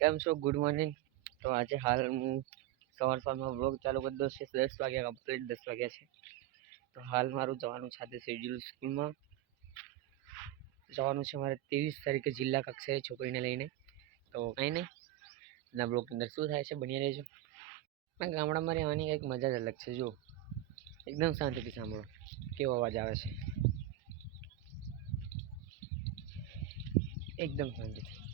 કેમ છો? Good morning. તો આજે હાલ હું સવારમાં વ્લોગ ચાલુ કરી દઉં છે. 10 વાગ્યા કમ્પ્લીટ 10 વાગ્યા છે. તો હાલ મારું જવાનું છે આજે શેડ્યુલ સ્કૂલમાં જવાનું છે મારે 23 તારીખે જિલ્લા કક્ષાએ છોકરીને લઈને. તો કંઈ નહીં ના બ્લોગની અંદર શું થાય છે બની રહેજો. ગામડામાં રહેવાની એક મજા જ અલગ છે. જો એકદમ શાંતિથી સાંભળો કેવો અવાજ આવે છે, એકદમ શાંતિથી.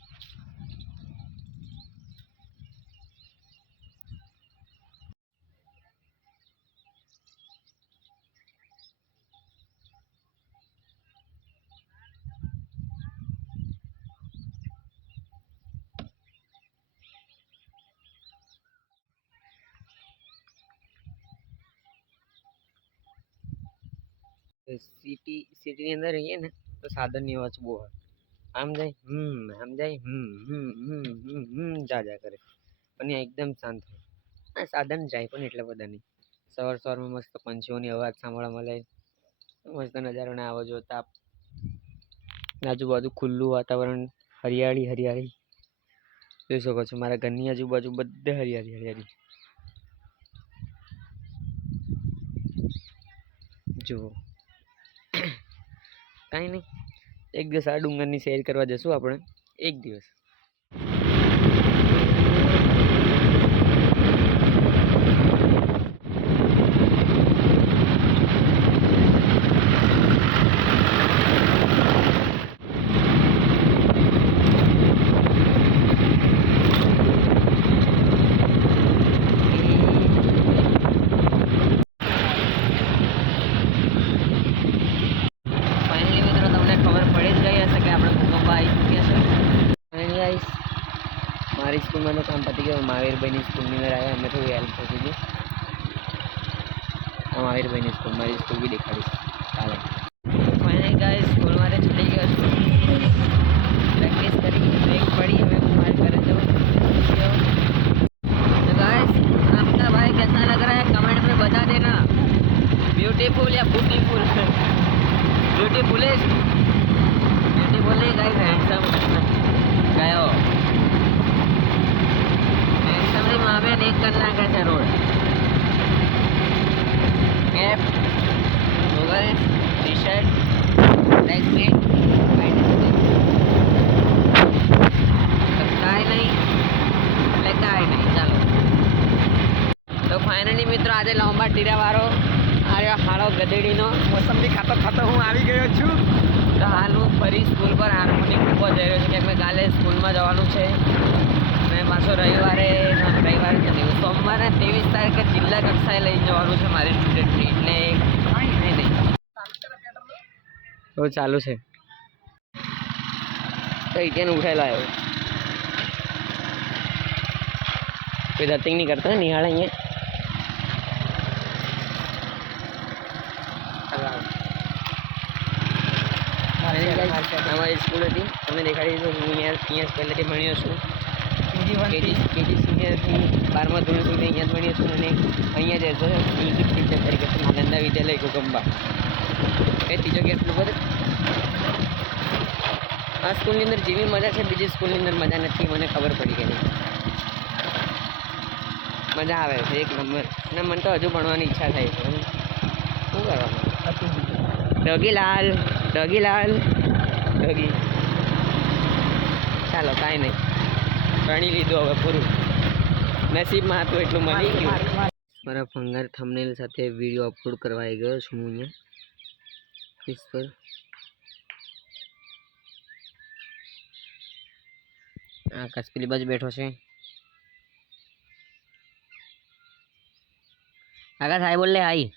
સિટીની અંદર રહીએ ને તો સાધનની અવાજ બહુ આવે. આમ જાય આમ જાય જા કરે. પણ ત્યાં એકદમ શાંત હોય. હા, સાધન જાય પણ એટલા બધા નહીં. સવારમાં મસ્ત પંછીઓની અવાજ સાંભળવા મળે, મસ્ત નજારોને આવો જોતા, આજુબાજુ ખુલ્લું વાતાવરણ, હરિયાળી હરિયાળી જોઈ શકો છો. મારા ઘરની આજુબાજુ બધે હરિયાળી હરિયાળી જુઓ. કાંઈ નહીં, એક દિવસ આ ડુંગરની સૈર કરવા જશું આપણે. એક દિવસ મારી સ્કૂલમાં તો કામ પતી ગયું. મહાવીરભાઈની સ્કૂલની અંદર આવ્યા, અમે થોડી હેલ્પ કરી દીધી. મહાવીરભાઈની સ્કૂલ, મારી સ્કૂલ બી દેખાડીશ કાલે. ફાઇનલી ગાઈસ સ્કૂલમાં છૂટી ગયો છું. પ્રેક્ટિસ કરી, બ્રેક પડી, હવે હું મારે ઘરે जाऊँ. तो गाइस आपका भाई कैसा लग रहा है कमेंट में बता देना. ब्यूटीफुल या ब्यूटीफुल? ब्यूटीफुल है, ब्यूटीफुल है गाइस. हैंडसम गयो वहाँ पे देख करना कैसे road cap lower T shirt track pant કાંઈ નહીં એટલે કાંઈ નહીં. ચાલો તો ફાઇનલી મિત્રો આજે લાંબા ટીરાવાળો આ હાળો ગધેડીનો મોસંબી ખાતો ખાતો હું આવી ગયો છું. તો હાલ હું ફરી સ્કૂલ પર હાર્મોનિક મૂકવા જઈ રહ્યો છું, કેમ કે કાલે સ્કૂલમાં જવાનું છે. અને પાછો રવિવારે સોમવારે 23 તારીખે જિલ્લા કક્ષાએ લઈને જવાનું છે મારી સ્ટુડન્ટને. એટલે નહીં તો ચાલુ છે. તો ત્યાં ઉઠાયેલો આવ્યો કોઈ ધતિંગ નહીં કરતો. નિહાળ અહીંયા અમારી સ્કૂલ હતી, તમે દેખાડી દીધું. હું અહીંયા પહેલેથી ભણ્યો છું. કેજી સિનિયરથી 12મા ધોરણ સુધી અહીંયા જ ભણ્યો છું. અને અહીંયા જ રહેતો મ્યુઝિક ટીચર તરીકે નાલંદા વિદ્યાલય ગોગંબા. એ ત્રીજો ગેટ નંબર. આ સ્કૂલની અંદર જેવી મજા છે બીજી સ્કૂલની અંદર મજા નથી, મને ખબર પડી ગઈ. મજા આવે છે એક નંબર. અને મને તો હજુ ભણવાની ઈચ્છા થાય છે. શું કરવાનું? ડગીલાલ ડગી. ચાલો કાંઈ નહીં, ભણી લીધું હવે પૂરું. નસીબમાં હતું એટલું મળી ગયું. મારા ફંગાર થંબનેલ સાથે વિડીયો અપલોડ કરવા આવી ગયો છું હું અહીંયા ફીસ પર. આકાશ પેલી બાજુ બેઠો છે. આકાશ હાય બોલ લે. હાય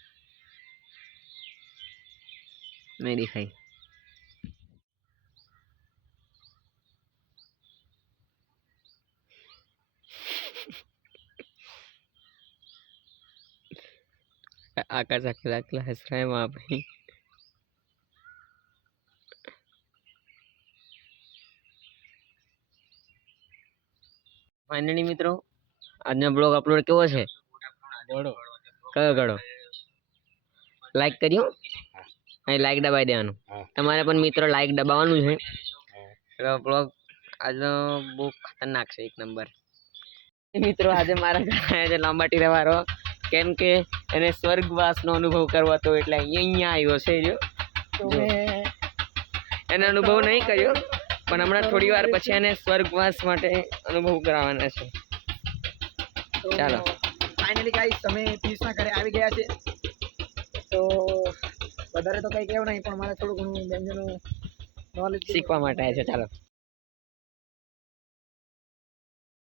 નહીં દેખાય. आकाश अकेला हंस रहा है वहाँ पे. फाइनली મિત્રો આજનો બ્લોગ અપલોડ કેવો છે? કયો ગળો લાઈક કર્યો? અહીં લાઈક દબાવી દેવાનું. તમારે પણ મિત્રો લાઈક દબાવવાનું છે. બ્લોગ આજનો બહુ ખતરનાક છે, એક નંબર. મિત્રો આજે મારા ઘરે આવ્યા છે લાંબા ટીરા વાળો, કેમ કે એને સ્વર્ગવાસનો અનુભવ કરવો હતો, એટલે અહીંયા આવ્યો છે જો. એને અનુભવ નહીં કર્યો, પણ હમણાં થોડી વાર પછી એને સ્વર્ગવાસ માટે અનુભવ કરાવવાના છે. ચાલો ફાઇનલી ગાઈસ તમે પિયુષના ઘરે આવી ગયા છે. તો વધારે તો કંઈ કહેવું નહીં, પણ મારે થોડું ઘણું વ્યંજનનું નોલેજ શીખવા માટે આવ્યા છે. ચાલો